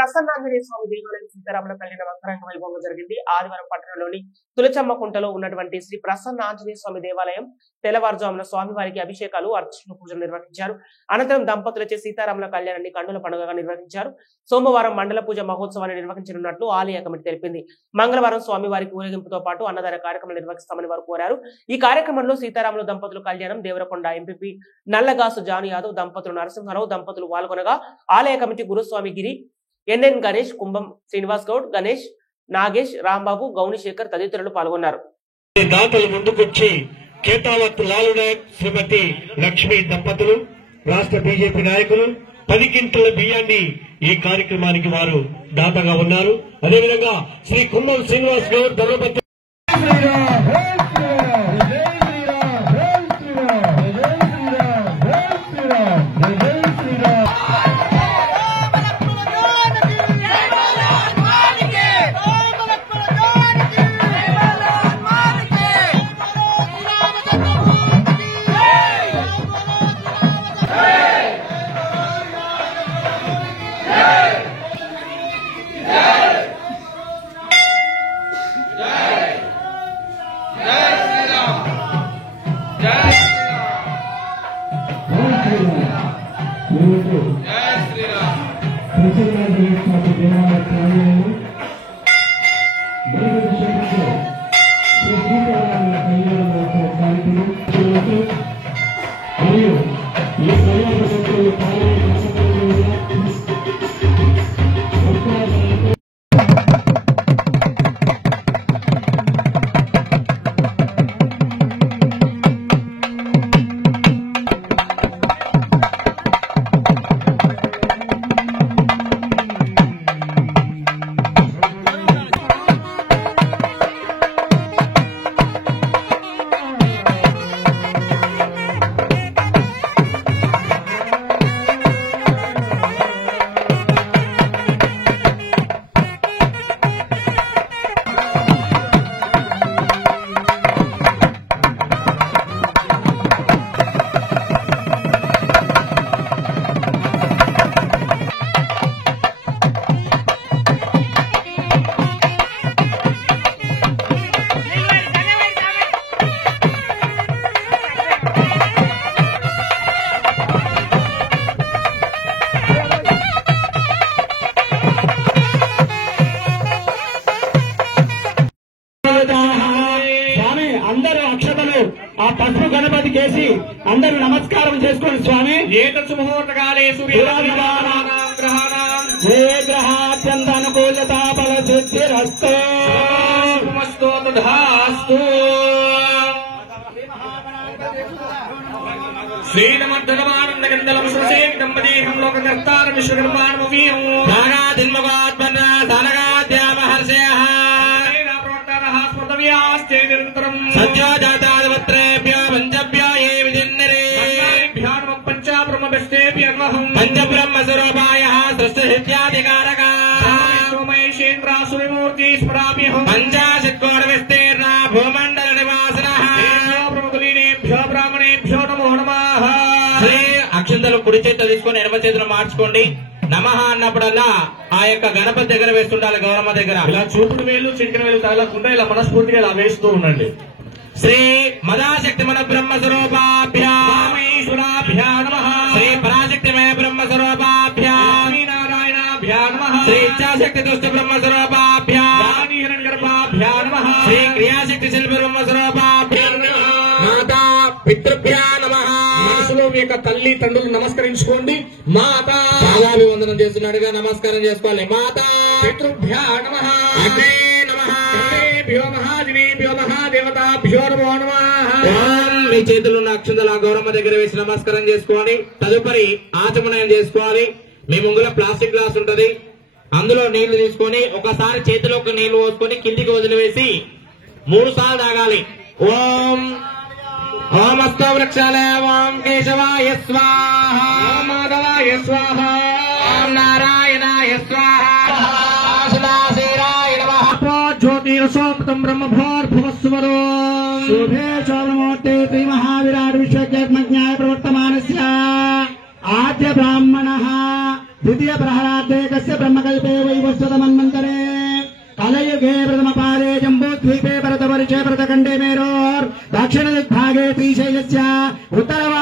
ప్రసన్నాంజనేయ స్వామి దేవాలయం సీతారాముల కళ్యాణం అంగరంగ వైభవంగా జరిగింది. ఆదివారం పట్టణంలోని తులచమ్మకుంటలో ఉన్నటువంటి శ్రీ ప్రసన్న ఆంజనేయ స్వామి దేవాలయం తెల్లవారుజామున స్వామివారికి అభిషేకాలు, అర్చన పూజలు నిర్వహించారు. అనంతరం దంపతులచే సీతారాముల కళ్యాణాన్ని కన్నుల పండుగగా నిర్వహించారు. సోమవారం మండల పూజ మహోత్సవాన్ని నిర్వహించనున్నట్లు ఆలయ కమిటీ తెలిపింది. మంగళవారం స్వామివారికి ఊరేగింపుతో పాటు అన్నదాన కార్యక్రమం నిర్వహిస్తామని వారు కోరారు. ఈ కార్యక్రమంలో సీతారాముల దంపతుల కళ్యాణం, దేవరకొండ ఎంపీపీ నల్లగాసు జాను యాదవ్ దంపతులు, నరసింహారావు దంపతులు పాల్గొనగా ఆలయ కమిటీ గురుస్వామి గిరి, ఎన్ఎన్ గణేష్, కుంభం శ్రీనివాస్ గౌడ్, గణేష్, నాగేష్, రాంబాబు, గౌనిశేఖర్ తదితరులు పాల్గొన్నారు. దాతలు ముందుకొచ్చి కేతావత్ లాలు నాయక్, శ్రీమతి లక్ష్మి దంపతులు, రాష్ట్ర బీజేపీ నాయకులు 10 క్వింటాల బియ్యాన్ని ఈ కార్యక్రమానికి వారు దాతగా ఉన్నారు. అదేవిధంగా శ్రీ కుంభం శ్రీనివాస్ గౌడ్ ధర్మపతి ఆ పసుపు గణపతి కేసి అందరూ నమస్కారం చేసుకోండి. స్వామి ఏకసు ముహూర్తకాలే గ్రహాత్యంతానుకూలత ఫల సిద్ధిరస్తు శ్రీనమర్దనమానందగంధలం శ్రీదంపతీహం లోకకర్తారం విశ్వకర్మాణమవీయం ధారాదిన్మగాద్మన్నాధానగాద్యామహర్షయః స్మృతవ్యాస్తే నిరంతరం సత్యోజాతాదివత్రేభ్యో పంచభ్యో ఏ విజిన్నరే పంచబ్రహ్మస్వరూపాయ సృష్టిసిద్ధ్యాధికారకా సోమేశ్వరాసురమూర్తి స్మరామ్యహం పంచాశత్కోణ విస్తీర్ణ భూమండల నివాసినః ప్రముఖులీనేభ్యో బ్రాహ్మణేభ్యో నమో నమః. అక్షంతలు కుడి చేతులు తీసుకొని ఎడమ చేతులు మార్చుకోండి. నమః అన్నప్పుడల్లా ఆ యొక్క గణపతి దగ్గర వేస్తుండాలి. గౌరమ్మ దగ్గర ఇలా చూపుడు వేలు చిటికెన వేలు తగలకుండా ఇలా మనస్ఫూర్తిగా ఇలా వేస్తూ ఉండండి. శ్రీ మదాశక్తి మన బ్రహ్మ స్వరూపాభ్యామేశ్వరాభ్యా నమః. శ్రీ పరాశక్తిమయ బ్రహ్మ స్వరూపాభ్యాం నారాయణాభ్యా నమః. శ్రీ ఇచ్ఛాశక్తి దుష్ట బ్రహ్మ స్వరూపాభ్యాం హిరణ్యగర్భాభ్యా నమః. శ్రీ క్రియాశక్తి శిల్పి బ్రహ్మ స్వరూపాభ్యా నమః. మాతా పితృభ్యా నమః. మనసులో మీ యొక్క తల్లి తండ్రులు నమస్కరించుకోండి. మాతా పాదాభివందనం చేస్తున్నాడుగా నమస్కారం చేసుకోవాలి. మాతా పితృభ్యా నమః. అగ్నే నమః. కర్మేభ్యో మహాదినేభ్యో మహాదేవతాభ్యో నమో నమః. మీ చేతులున్న అక్షంతలు ఆ గౌరమ్మ దగ్గర వేసి నమస్కారం చేసుకోవాలి. తదుపరి ఆచమనయం చేసుకోవాలి. మీ ముంగుల ప్లాస్టిక్ గ్లాస్ ఉంటది, అందులో నీళ్లు తీసుకొని ఒకసారి చేతిలోకి నీళ్లు పోసుకొని కిందికి వదిలివేసి 3 సార్లు తాగాలి. ఓం ఓమస్తో వృక్షాలయ ఓం కేశవాయ స్వాహ, ఓం మాధవాయ స్వాహ, ఓం నారాయణాయ స్వాహ, శివాయ నమః. జ్యోతిరసోమృతం బ్రహ్మభోర్భువస్వరో శుభే చోళమూర్తే శ్రీ మహావిరాట్ విశ్వజ్ఞాయ ప్రవర్తమానస్య ఆద్య బ్రాహ్మణః द्वितीय प्रहरार्धे कस्य ब्रह्मकल्पे वैवस्वतमन्वन्तरे कलयुगे प्रथमपादे जम्बूद्वीपे भरतवर्षे भरतखण्डे मेरोर् दक्षिणदिग्भागे श्रीशैलस्य उत्तर